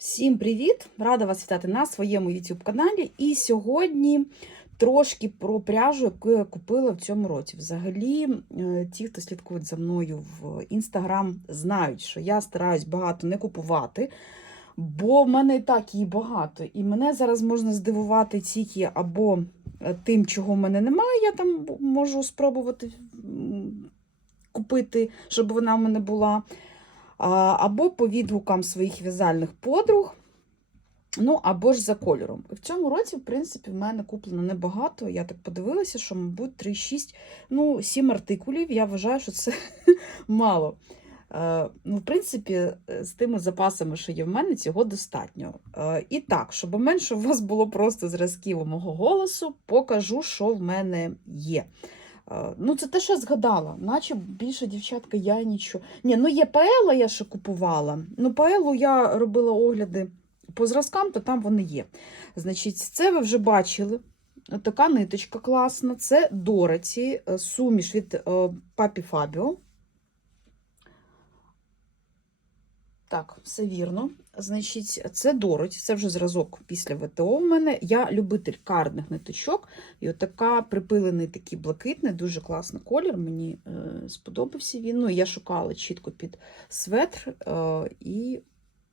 Всім привіт! Рада вас вітати на своєму YouTube каналі. І сьогодні трошки про пряжу, яку я купила в цьому році. Взагалі, е, ті, хто слідкують за мною в Instagram, знають, що я стараюсь багато не купувати, бо в мене і так її багато. І мене зараз можна здивувати тільки або е, тим, чого в мене немає, я там можу спробувати купити, щоб вона в мене була або по відгукам своїх в'язальних подруг, ну, або ж за кольором. В цьому році, в принципі, в мене куплено небагато. Я так подивилася, що, мабуть, 3-6, ну, 7 артикулів. Я вважаю, що це мало. Е, Ну, в принципі, е, з тими запасами, що є в мене, цього достатньо. Е, І так, щоб менше у вас було просто зразків мого голосу, покажу, що в мене є. Е, Ну, це те, що я згадала, наче більше дівчатка я нічого. Ні, ну є паела, я ще купувала. Ну, паелу я робила огляди по зразкам, то там вони є. Значить, це ви вже бачили. Така ниточка класна. Це Дороті, е, суміш від е, Папі Фабіо. Так, все вірно. Значить, це Дороті, це вже зразок після ВТО в мене. Я любитель карних ниточок. І от така припилений такий блакитний, дуже класний колір. Мені е, сподобався він. Ну, я шукала чітко під светр е, і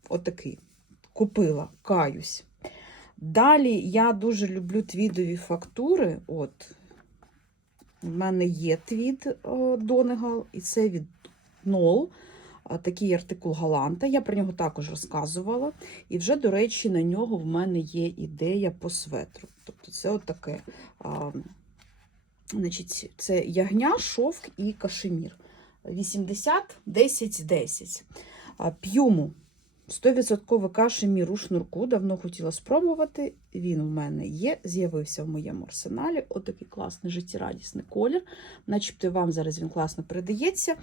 отакий. Купила, каюсь. Далі я дуже люблю твідові фактури. От, в мене є твід е, Донегал, і це від Нол. Такий артикул Галанта. Я про нього також розказувала. І вже, до речі, на нього в мене є ідея по светру. Тобто, це отаке. А, значить, це ягня, шовк і кашемір. 80, 10, 10. П'юму 100% кашемір у шнурку. Давно хотіла спробувати. Він у мене є, з'явився в моєму арсеналі. Отакий класний життєрадісний колір. Начебто вам зараз він класно передається.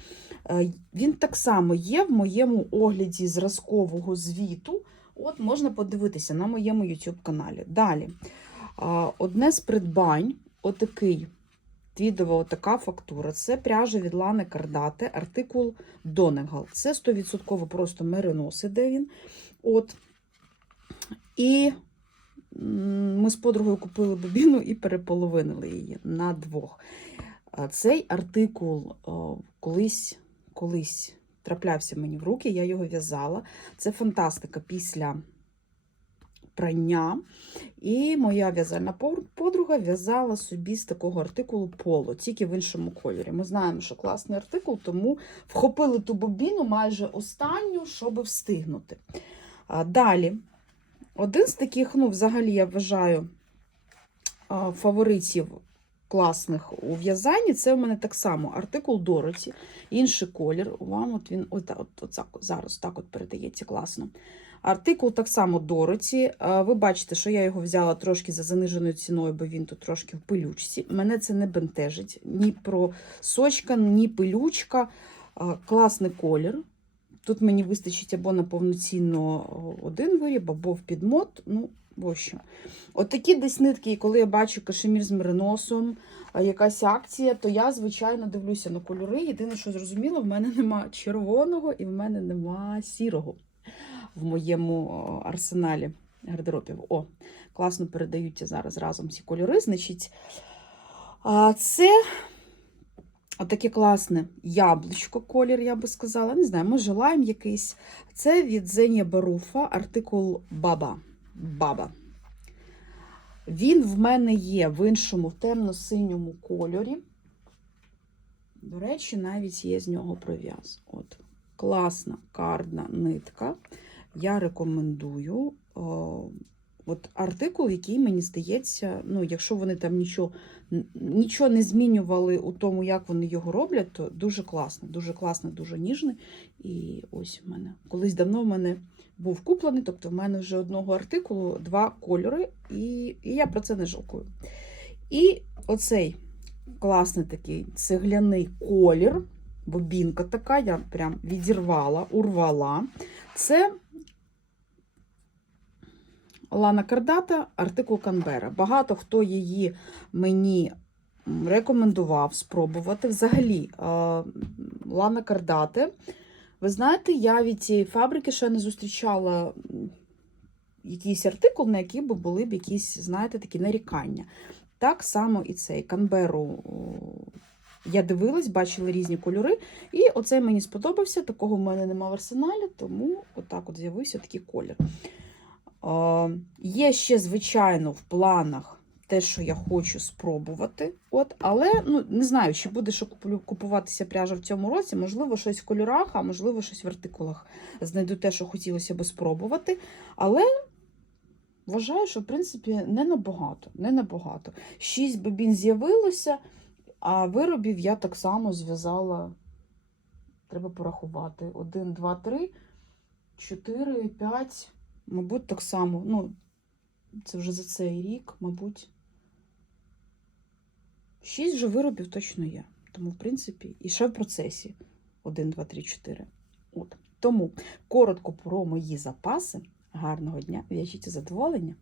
Е, Він так само є в моєму огляді зразкового звіту. От можна подивитися на моєму YouTube каналі. Далі. Одне з придбань, отакий твідова отака фактура. Це пряжа від Лани Кардате, артикул Донегал. Це 100% просто меринос іде він. От. І ми з подругою купили бобіну і переполовинили її на двох. Цей артикул колись, колись траплявся мені в руки, я його в'язала. Це фантастика після прання. І моя в'язальна подруга в'язала собі з такого артикулу поло, тільки в іншому кольорі. Ми знаємо, що класний артикул, тому вхопили ту бобіну майже останню, щоб встигнути. А, Далі, один з таких, ну, взагалі, я вважаю, фаворитів класних у в'язанні, це у мене так само артикул Дороті, інший колір. Вам от він от, от, от, зараз так от передається класно. Артикул так само Дороті. Ви бачите, що я його взяла трошки за заниженою ціною, бо він тут трошки в пилючці. Мене це не бентежить. Ні про сочка, ні пилючка. Класний колір. Тут мені вистачить або на повноцінно один виріб, або в підмот. Ну, в общем. От такі десь нитки, і коли я бачу кашемір з мериносом, якась акція, то я, звичайно, дивлюся на кольори. Єдине, що зрозуміло, в мене нема червоного і в мене нема сірого в моєму арсеналі гардеробів. О, класно передаються зараз разом ці кольори. Значить, це отаке класне яблучко колір, я би сказала. Не знаю, може лайм якийсь. Це від Зенія Баруфа, артикул Баба. Баба. Він в мене є в іншому темно-синьому кольорі. До речі, навіть є з нього прив'яз. От, класна кардна нитка. Я рекомендую. О, от артикул, який мені здається, ну, якщо вони там нічого, нічого не змінювали у тому, як вони його роблять, то дуже класно, дуже класно, дуже ніжний. І ось в мене колись давно в мене був куплений, тобто в мене вже одного артикулу два кольори, і, і я про це не жалкую. І оцей класний такий цегляний колір, бобінка така, я прям відірвала, урвала. Це Лана Кардата, артикул Канбера. Багато хто її мені рекомендував спробувати. Взагалі, Лана Кардате. Ви знаєте, я від цієї фабрики ще не зустрічала якийсь артикул, на який би були б якісь, знаєте, такі нарікання. Так само і цей Канберу я дивилась, бачила різні кольори, і оцей мені сподобався. Такого в мене нема в арсеналі, тому отак от з'явився такий колір. Є ще, звичайно, в планах те, що я хочу спробувати. От, але ну, не знаю, чи буде що купуватися пряжа в цьому році. Можливо, щось в кольорах, а можливо, щось в артикулах. Знайду те, що хотілося би спробувати. Але вважаю, що в принципі не набагато. Не набагато. Шість бобін з'явилося, а виробів я так само зв'язала. Треба порахувати. Один, два, три, чотири, п'ять. Мабуть, так само. Ну, це вже за цей рік, мабуть. Шість вже виробів точно є. Тому, в принципі, і ще в процесі. Один, два, три, чотири. От. Тому коротко про мої запаси. Гарного дня, в'яжіть задоволення.